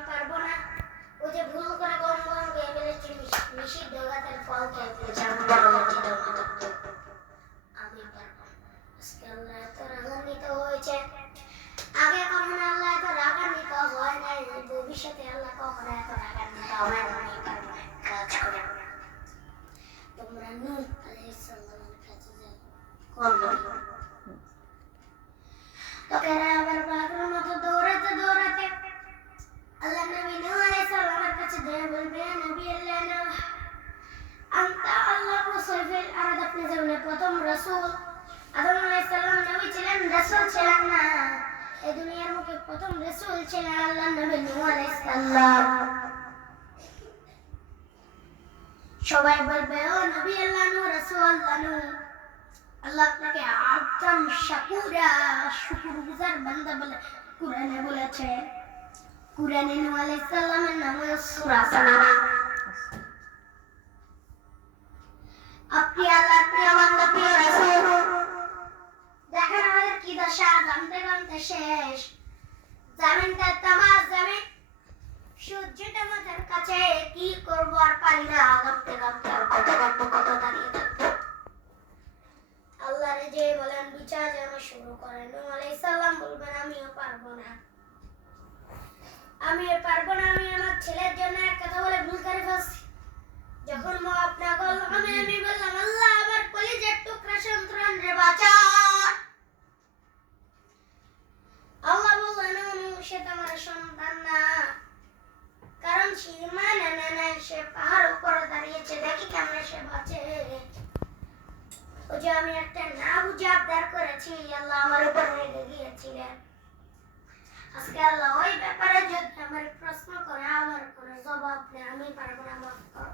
আমি পারবো না। ও যে ভুল করে গম গম গিয়ে ফেলেছি নিষিদ্ধ গাছের ফল খেয়ে ফেলেছে, আমি পারবো না। আজকে আল্লাহ এত রাগান্বিত হয়েছে, আগে কখনো আল্লাহ এত রাগান্বিত হয় নাই, ভবিষ্যতে আল্লাহ কখনো এত রাগান্বিত হবে না। আমি পারবো না, কাজ করে তোমরা নূহ আলাইহিস সালামের কাছে যাও। লোকেরা আবার পাগলের মতো দৌড়াতে দৌড়াতে আল্লাহ নবী নূহ আলাইহিস সালামের কাছে যেয়ে বলবে, নবী আল্লাহ নূহ, আনতা আল্লাহু রাসূলুল আরদ, আপনি জীবনের প্রথম রাসূল। আদম আলাইহিস সালাম নবী ছিলেন, রাসূল ছিলেন না। এই দুনিয়ার মুখে প্রথম রাসূল ছিলেন আল্লাহ নবী নূহ আলাইহিস সালাম। সবাই বলবে, ও নবী আল্লাহ নূহ, রাসূল আল্লাহ নূহ, আল্লাহ আপনাকে আবদান শাকুরা, শুকরগুজার বান্দা বলে কুরআনে বলেছে। কুরআনে নূহ আলাইহিস সালামের নাম হলো সূরা সানারা। আপনি আল্লাহর প্রিয় বান্দা, প্রিয় রাসূল। দেখেন আমাদের কি দশা, গামতে গামতে শেষ। জামিনটা তামাজ জামিন, সূর্যটা আমাদের কাছে, কি করবো আর পারি না, গামতে গামতে আর কত দাঁড়িয়ে থাকবো। আল্লাহরে যে বলেন বিচার যেন শুরু করেন, নূহ আলাইহিস সালাম বলবেন, আমিও পারবো না, আমি আমার ছেলের জন্য এক কথা বলে ভুল করে ফেলছি। যখন মাপ না করল, আমি বললাম, আল্লাহ আমার কলিজার টুকরা সন্তান রে বাঁচা। আল্লাহ বললেন, সে তো আমার সন্তান না, কারণ সে ঈমান আনে নাই, সে পাহাড় উপরে দাঁড়িয়েছে, দেখি কেমনে সে বাঁচে। ও যে আমি একটা না বুঝে আবদার করেছি, আল্লাহ আমার উপর রেগে গিয়েছিলেন। আজকে আল্লাহ ওই ব্যাপারে যদি আমার প্রশ্ন করে, আমার কোনো জবাব নেই, আমি পারবো না, মাফ করো।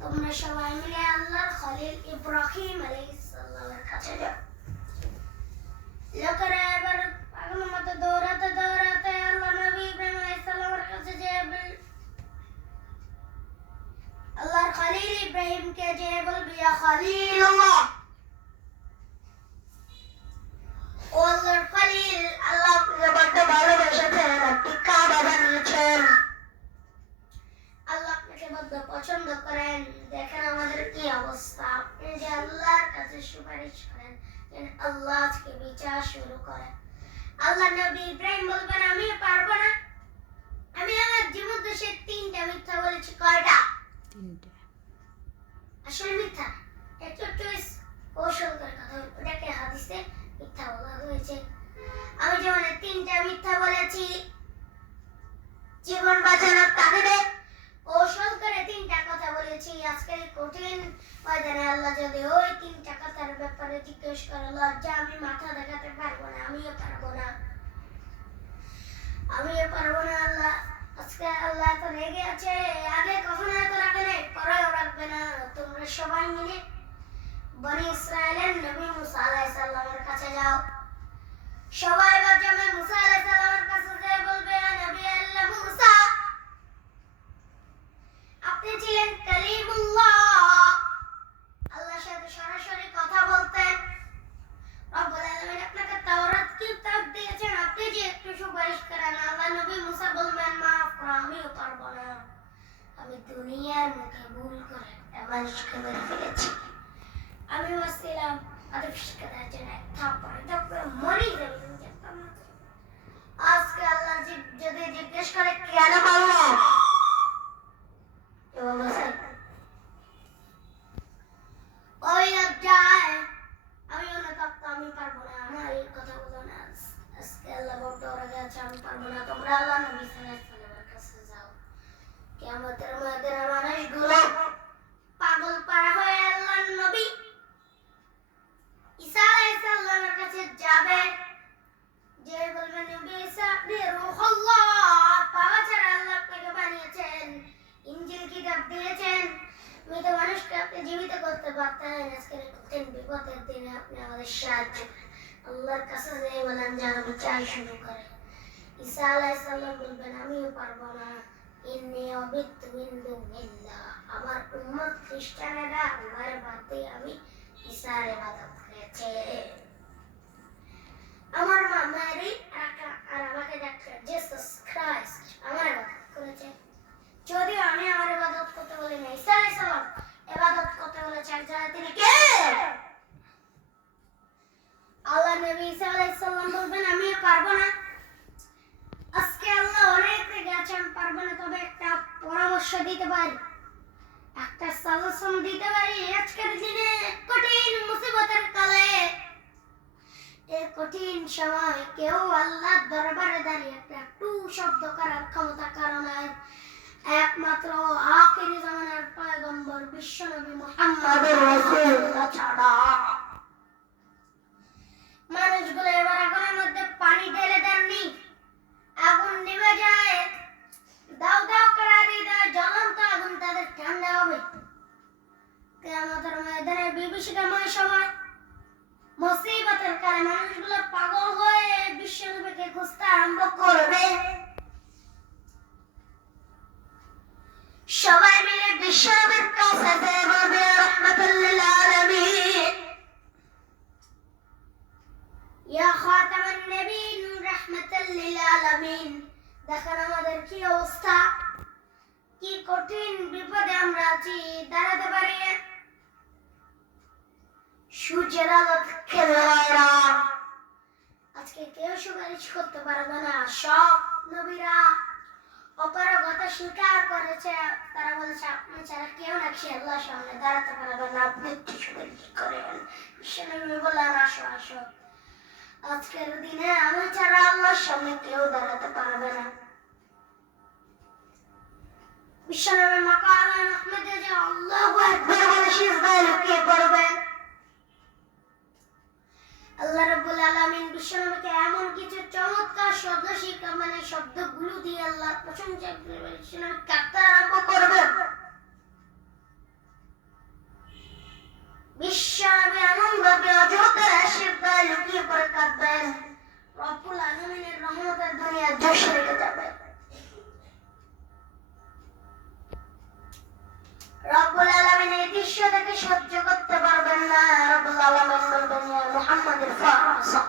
তোমরা সবাই মিলে আল্লাহর খলিল ইব্রাহিম আলাইহিস সালামের কাছে যাও। লোকেরা এবার পাগলের মতো দৌড়াতে দৌড়াতে আল্লাহ নবী ইব্রাহিম আলাইহিস সালামের কাছে যেয়ে আল্লাহর খলিল ইব্রাহিমকে যেয়ে বলবে, ইয়া খলিলুল্লাহ, ও আল্লাহর খলিল, আল্লাহ আপনাকে বড্ড ভালোবেসেছেন, আপনি কাবা বানিয়েছেন, আল্লাহ আপনাকে বড্ড পছন্দ করেন। দেখেন আমাদের কি অবস্থা, আপনি যে আল্লাহর কাছে সুপারিশ করেন, আল্লাহ আজকে বিচার শুরু করেন। আল্লাহ নবী ইব্রাহিম বলবেন, আমি পারবো না, আমি আমার জীবন দেশে 3টা মিথ্যা বলেছি। কয়টা? 3টা। আসলে মিথ্যা একটু কৌশল করে কথা, ওটাকে হাদিসে মিথ্যা বলা হয়েছে। আমি জীবনে 3টা মিথ্যা বলেছি, জীবন বাঁচানোর তাগিদে কৌশল করে 3টা কথা বলেছি। আজকের কঠিন ময়দানে আল্লাহ যদি ওই 3টা কথার ব্যাপারে জিজ্ঞেস করে, লজ্জা আমি মাথা দেখাতে পারবো না, আমিও পারবো না। আল্লাহ আজকে আল্লাহ তো রেগে আছে, আগে কখনো এত রাগে নাই, পরেও রাখবে না। তোমরা সবাই মিলে বনি ইসরাইলের নবী মুসা আলাইহিস সালামের কাছে যাও। সবাই জমে মুসা আলাইহিস সালামের কাছে যেয়ে বলবে, নবী আল্লাহ মুসা, আপনি ছিলেন কালিমুল্লাহ, আল্লাহর সাথে সরাসরি কথা বলতেন। রব্বুল আলামিন আপনাকে তাওরাত কিতাব দিয়েছেন, আপনি যে একটু সুপারিশ করেন। আল্লাহ নবী মুসা বলবেন, মাফ করো, আমিও পারবো না, আমি দুনিয়ার মুখে ভুল করে মানুষকে মেরে ফেলেছি। আমি বলছিলাম আদব শিক্ষা দেওয়ার জন্য তারপরে মরেই যাবে। আজকে আল্লাহ যদি জিজ্ঞেস করে কেন পারলো, ওই লজ্জায় আমি অনুতপ্ত, আমি পারবো না, আমার এই কথা বলো না। আজকে আল্লাহ বলতে ওরা আছে, আমি পারবো না। তোমরা আল্লাহ নবী সাল্লাল্লাহু আলাইহি ওয়াসাল্লামের কাছে যাও। কিয়ামতের ময়দানে মানুষগুলো পাগল পাড়া হয়ে আল্লাহর নবী ঈসা আলাইহিস সালামের কাছে যাবে, যে বলবে, নবী ঈসা, আপনি রূহুল্লাহ, পাওয়া ছাড়া আল্লাহ আপনাকে বানিয়েছেন, ইনজিল কিতাব দিয়েছেন, মৃত মানুষকে আপনি জীবিত করতে পারতেন। আজকের কঠিন বিপদের দিনে আপনি আমাদের সাহায্য করেন। আল্লাহর কাছে যেয়ে বলেন যেন বিচার শুরু করে। ঈসা আলাইহিস সালাম বলবেন, আমিও পারবো না, ইন্নী উবিতু মিন দুনিল্লাহ, আমার উম্মত খ্রিস্টানেরা আল্লাহর বাদ দিয়ে আমি ঈসার ইবাদত করেছে। আমার মা মেরি আর আমাকে ডাক্তার জিসাস ক্রাইস্ট আমার নয়, কেউ আল্লাহর দরবারে দাঁড়িয়ে একটা টু শব্দ করার ক্ষমতা কারো নাই। একমাত্র আখিরি জামানার পয়গম্বর বিশ্বনবী মুহাম্মদুর রাসূলুল্লাহ ছাড়া। মানুষগুলো এবার আগুনের মধ্যে পানি ঢেলে দেননি, আগুন নিভে যায়, দাও দাও করে দিয়ে দেয়, জ্বলন্ত আগুন তাদের ঠান্ডা হবে। কিয়ামতের ময়দানে বিভীষিকাময় সময়, মুসিবতের কারণে মানুষগুলো পাগল হয়ে বিশ্বনবীকে খুঁজতে আরম্ভ করবে। সবাই মিলে বিশ্বনবীর কাছে যেয়ে বলবে, রাহমাতুল লিল আলামিন, ইয়া খাতামান নবীন, রাহমাতুল লিল আলামিন, দেখেন আমাদের কি অবস্থা, কি কঠিন বিপদে আমরা আছি, দাঁড়াতে পারি না। সূর্যের আলো খেলে হয় না, আজকে কেউ সুপারিশ করতে পারবে না। সব নবীরা অপারগতা স্বীকার করেছে, তারা বলেছে আপনি ছাড়া কেউ নাকি আল্লাহর সামনে দাঁড়াতে পারবে না, আপনি একটু সুপারিশ করেন। বিশ্বনবী বললেন, আসো আসো, আজকের দিনে আমি ছাড়া আল্লাহর সামনে কেউ দাঁড়াতে পারবে না। বিশ্বনবী মাকামে মাহমুদে যে আল্লাহু আকবার বলে সিজদায় লুটিয়ে পড়বেন। আল্লাহ রাব্বুল আলামিন বিশ্বনবীকে এমন কিছু চমৎকার শব্দ শিক্ষা, মানে শব্দগুলো দিয়ে আল্লাহর প্রশংসা করে বিশ্বনবী কাঁদতে আরম্ভ করবেন। বিশ্বনবী এমন ভাবে অজগরে সিজদায় লুটিয়ে পড়ে কাঁদবেন, রব্বুল আলামিনের রহমতের দুনিয়া ধসে রেখে যাবে। রব্বুল আলামিন এই দৃশ্য থেকে সহ্য করতে পারবেন না। রব্বুল আলামিন বলবেন, ইয়া মুহাম্মাদুর ফারাসা,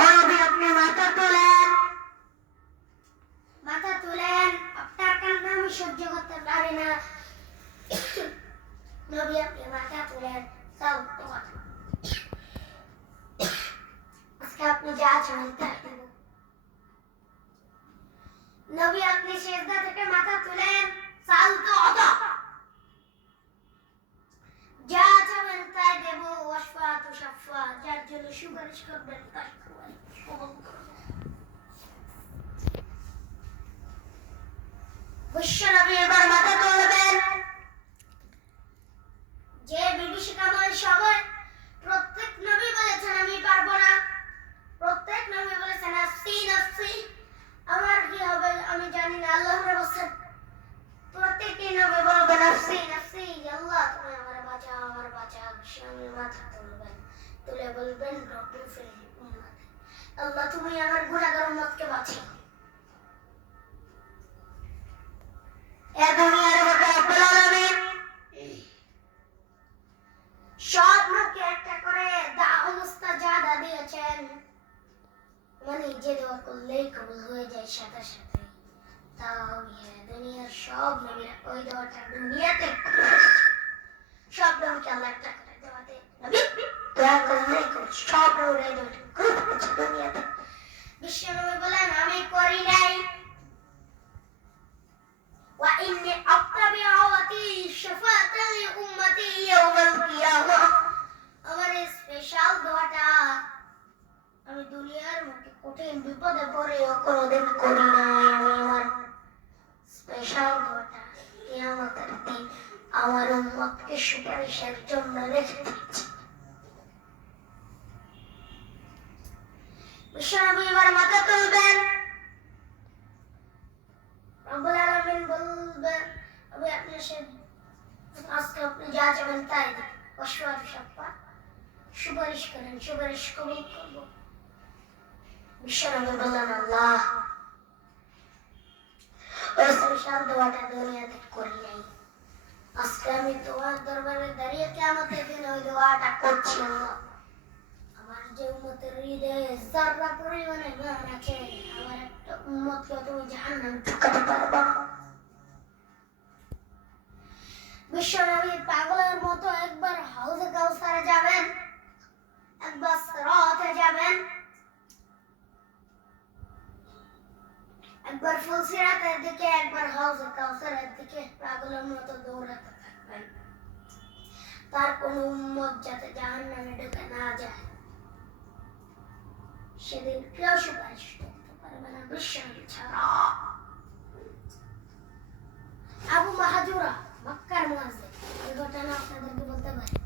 ও নবী আপনি মাথা তোলেন, মাথা তুলেন, আপনার কান্না আমি সহ্য করতে পারি না। নবী আপনি মাথা তুলেন, যাও তোমার আজকে আপনি যা চান তাই দেব। নবী আপনি সিজদা থেকে মাথা তুলেন, সাল তো আদা, যা চাবেন তাই দেব। ওয়াশফা তুশাফা, যার জন্য সুপারিশ করবেন তাই কবুল করবেন। বিশ্বনবী এবার মাথা তুলবেন। যে বিভীষিকাময় সময় প্রত্যেক নবী বলেছেন আমি পারবো না, প্রত্যেক নবী বলেছেন নাফসি নাফসি, আমার কি হবে আমি জানি না, আল্লাহ বলেছেন প্রত্যেকটি নবী বলবে নাফসি নাফসি, আল্লাহ তুমি আমার বাঁচাও আমার বাঁচাও। বিশ্বনবী মাথা তুলবেন, তুলে বলবেন রব্বি ফিল উম্মতি, আল্লাহ তুমি আমার গুনাহগার উম্মতকে বাঁচাও। এ দুনিয়ার বুকে রব্বুল আলামিন সব লোককে একটা করে দাও মুস্তাজাদা দিয়েছেন, মানে যে দোয়া করলেই কবুল হয়ে যায় সাথে সাথে। তাও দুনিয়ার সব নবীরা ওই দোয়াটা দুনিয়াতে সব নবীকে আল্লাহ একটা করে দোয়া দেয়, নবী দোয়া করলেই কবুল, সব নবীরা দোয়াটা করেছে দুনিয়াতে। বিশ্বনবী বলেন আমি করি নাই, ওয়া ইন্নী আত্তাবিউতি শাফাআতান লি উম্মতি ইয়াউমাল কিয়ামাহ, আমার স্পেশাল দোয়াটা আমি দুনিয়ার মধ্যে কঠিন বিপদে পড়েও কোনোদিন করি নাই। আমি আমার স্পেশাল দোয়াটা কিয়ামতের দিন আমার উম্মতকে সুপারিশের জন্য রেখে দিচ্ছি। বিশ্বনবী এবার মাথা তুলবেন, রব্বুল আলামিন বলবেন আমি আপনার আজকে আপনি যা চাবেন তাই দেন। ওয়াশফা তুশাফা, সুপারিশ করেন, সুপারিশ কবুল করব। বিশ্বনবী বললেন আল্লাহ ওই স্পেশাল দোয়াটা দুনিয়াতে করি নাই, আজকে আমি তোমার দরবারে দাঁড়িয়ে কিয়ামতের দিন ওই দোয়াটা করছি। আল্লাহ আমার যে উম্মতের হৃদয়ে যারা পরিমাণে ইমান আছে, আমার একটা উম্মতকে তুমি জাহান্নামে ঢুকাতে পারবা। বিশ্বনবী পাগলের মতো একবার হাউজে কাউসারে যাবেন, একবার সিরাতে যাবেন, একবার ফুলসিরাতের দিকে, একবার হাউজে কাউসারের দিকে পাগলের মতো দৌড়াতে থাকবেন। তার কোনো উম্মত যাতে জাহান্নামে ঢুকে না যায়। সেদিন কেউ সুপারিশ করতে পারবে না বিশ্বনবী ছাড়া। আবু মাহাজুরা মক্কার মুয়াজ্জিন, এই ঘটনা আপনাদেরকে বলতে পারি।